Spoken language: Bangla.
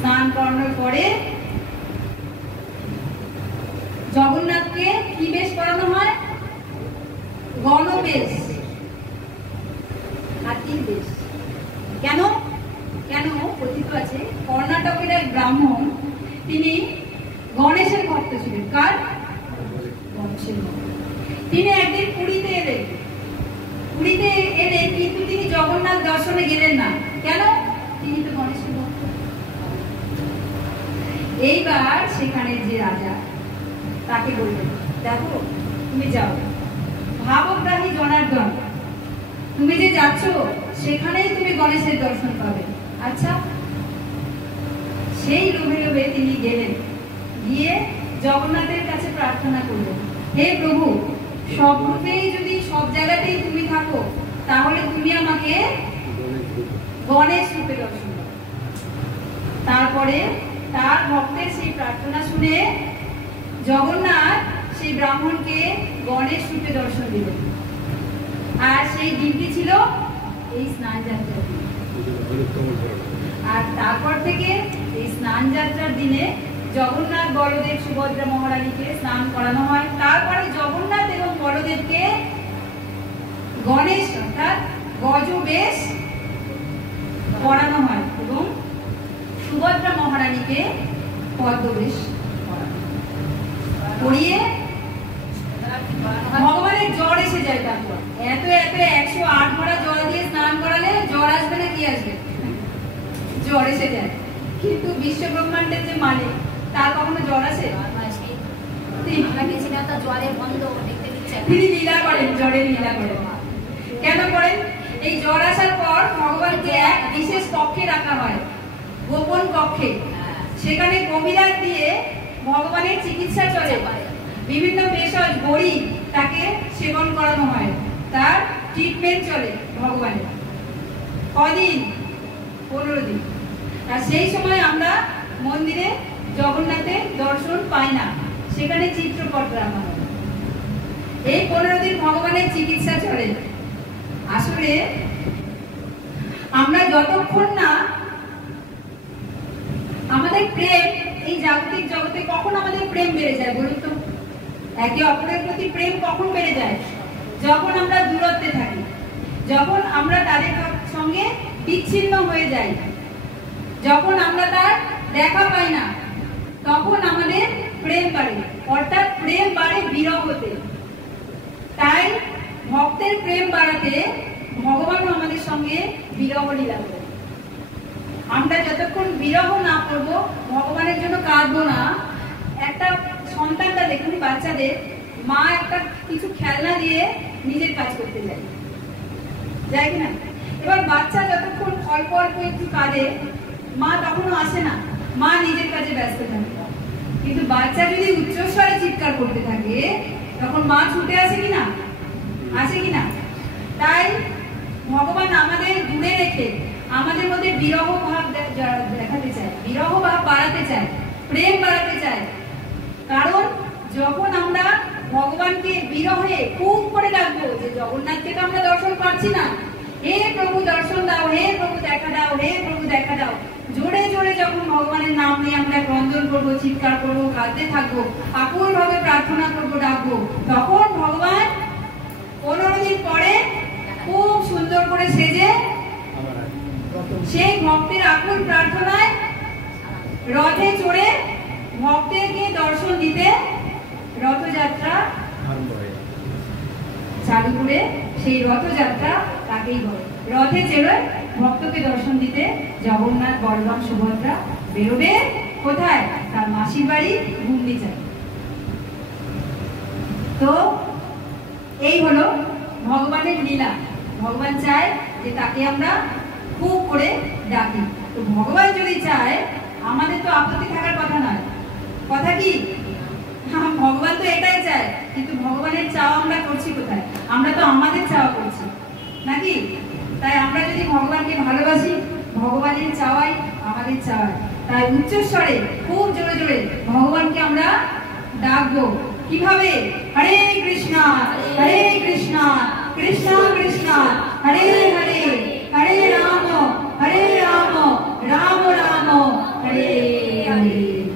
স্নান করানোর পরে জগন্নাথকে কি বেশ করানো হয়? গণবেশ, হাতির বেশ। কেন? কেন কথিত আছে কর্ণাটকের এক ব্রাহ্মণ, তিনি গণেশের ভক্ত ছিলেন। কার? গণেশের ভক্ত। তিনি একদিন পুরীতে এলেন। পুরীতে এলে কিন্তু তিনি জগন্নাথ দর্শনে গেলেন না। কেন? তিনি তো গণেশের ভক্ত। এইবার সেখানে যে রাজা, তাকে বললেন, দেখো তুমি যাও, ভাবগ্রাহী জনার্দন, তুমি যে যাচ্ছ সেখানেই তুমি গণেশের দর্শন পাবে। আচ্ছা। সেই লোভে লোভে তিনি গেলেন, গিয়ে জগন্নাথের কাছে প্রার্থনা করলেন, হে প্রভু, সব রূপেই যদি সব জায়গাতেই তুমি থাকো, তাহলে তুমি আমাকে গণেশ রূপে দর্শন দাও। তারপরে তার ভক্তের সেই প্রার্থনা শুনে জগন্নাথ সেই ব্রাহ্মণকে গণেশ রূপে দর্শন দিলেন। আর সেই দিনটি ছিল এই স্নান যাত্রার দিন। আর তারপর থেকে এই স্নান যাত্রার দিনে জগন্নাথ, বলদেব, সুভদ্রা মহারানীকে স্নান করানো হয়। তারপরে জগন্নাথ এবং বলদেবকে গণেশ অর্থাৎ গজবেশ করানো হয় এবং সুভদ্রা মহারানীকে পদ্মবেশ করিয়ে ভগবানের জ্বর এসে যায়। তারপর এত 108 ভরা জল দিয়ে স্নান করালে জ্বর আসবে না? কি আসবে? জ্বর এসে যায়। কিন্তু বিশ্ব ব্রহ্মাণ্ডের যে মালিক, তার কখনো জ্বর আসে? তিনি লীলা করেন, জ্বরের লীলা করেন। কেন করেন? এই জ্বর আসার পর ভগবানকে এক বিশেষ কক্ষে রাখা হয়, গোপন কক্ষে। সেখানে কবিরাজ দিয়ে ভগবানের চিকিৎসা চলে। বিভিন্ন ভেষজ বড়ি তাকে সেবন করানো হয়, তার ট্রিটমেন্ট চলে ভগবানের। কদিন? 15 দিন। আর সেই সময় আমরা মন্দিরে জগন্নাথের দর্শন পাই না, সেখানে চিত্রপট রাখা হয়। এই 15 দিন ভগবানের চিকিৎসা চলে। আসলে আমরা যতক্ষণ না আমাদের প্রেম, এই জাগতিক জগতে কখন আমাদের প্রেম বেড়ে যায় বলুন তো? একে অপরের প্রতি প্রেম কখন বেড়ে যায়? যখন আমরা দূরত্বে থাকি, যখন আমরা তাদের সঙ্গে বিচ্ছিন্ন হয়ে যাই, যখন আমরা তার দেখা পাই না, তখন আমাদের প্রেম বাড়ে। অর্থাৎ প্রেম বাড়ে বিরহতে। তাই ভক্তের প্রেম বাড়াতে ভগবান আমাদের সঙ্গে বিরহ লীলা করেন। আমরা যতক্ষণ বিরহ না করবো, ভগবানের জন্য কাঁদবো না। একটা সন্তানটা দেখুন, বাচ্চাদের মা একটা কিছু খেলনা দিয়ে নিজের কাজ করতে যায়, যায় কিনা? এবার বাচ্চা যতক্ষণ অল্প অল্প একটু কাঁদে, মা তখনও আসে না, মা নিজের কাজে ব্যস্ত থাকে। কিন্তু বাচ্চা যদি উচ্চস্বরে চিৎকার করতে থাকে, তখন মা ছুটে আসে কিনা? আসে কিনা? তাই ভগবান আমাদের দূরে রেখে আমাদের মধ্যে বিরহ ভাব দেখাতে চায়, বিরহ ভাব বাড়াতে চায়, প্রেম বাড়াতে চায়। কারণ যখন আমরা ভগবানকে বিরহে খুব করে ডাকবো যে জগন্নাথকে তো আমরা দর্শন পাচ্ছি না, হে প্রভু দর্শন দাও, হে প্রভু দেখা দাও, হে প্রভু দেখা দাও, জোরে জোরে যখন ভগবানের নাম নিয়ে আমরা ক্রন্দন করবো, চিৎকার করবো, কাঁদতে থাকবো, আকুল ভাবে প্রার্থনা করবো, ডাকবো, তখন ভগবান 15 দিন পরে খুব সুন্দর করে সেজে সেই ভক্তের আকুল প্রার্থনায় রথে চড়ে ভক্তকে দর্শন দিতে রথযাত্রা চালু করে সেই রথযাত্রা তাকেই বলে। রথে চেড়ে ভক্তকে দর্শন দিতে জগন্নাথ, বলরাম, সুভদ্রা বেরোবে কোথায়? তার মাসির বাড়ি গুন্ডিচায়। তো এই হলো ভগবানের লীলা। ভগবান চায় যে তাকে আমরা খুব করে ডাকি। তো ভগবান যদি চায়, আমাদের তো আপত্তি থাকার কথা নয়। কথা কি? ভগবান তো এটাই চায়, কিন্তু ভগবানের চাওয়া আমরা করছি কোথায়? আমরা তো আমাদের চাওয়া করছি নাকি? তাই আমরা যদি ভগবানকে ভালোবাসি, ভগবানের চাওয়াই আমাদের চাওয়াই। তাই উচ্চস্বরে খুব জোরে জোরে ভগবানকে আমরা ডাকবো। কিভাবে? হরে কৃষ্ণ কৃষ্ণ কৃষ্ণ হরে হরে, হরে রাম রাম রাম হরে হরে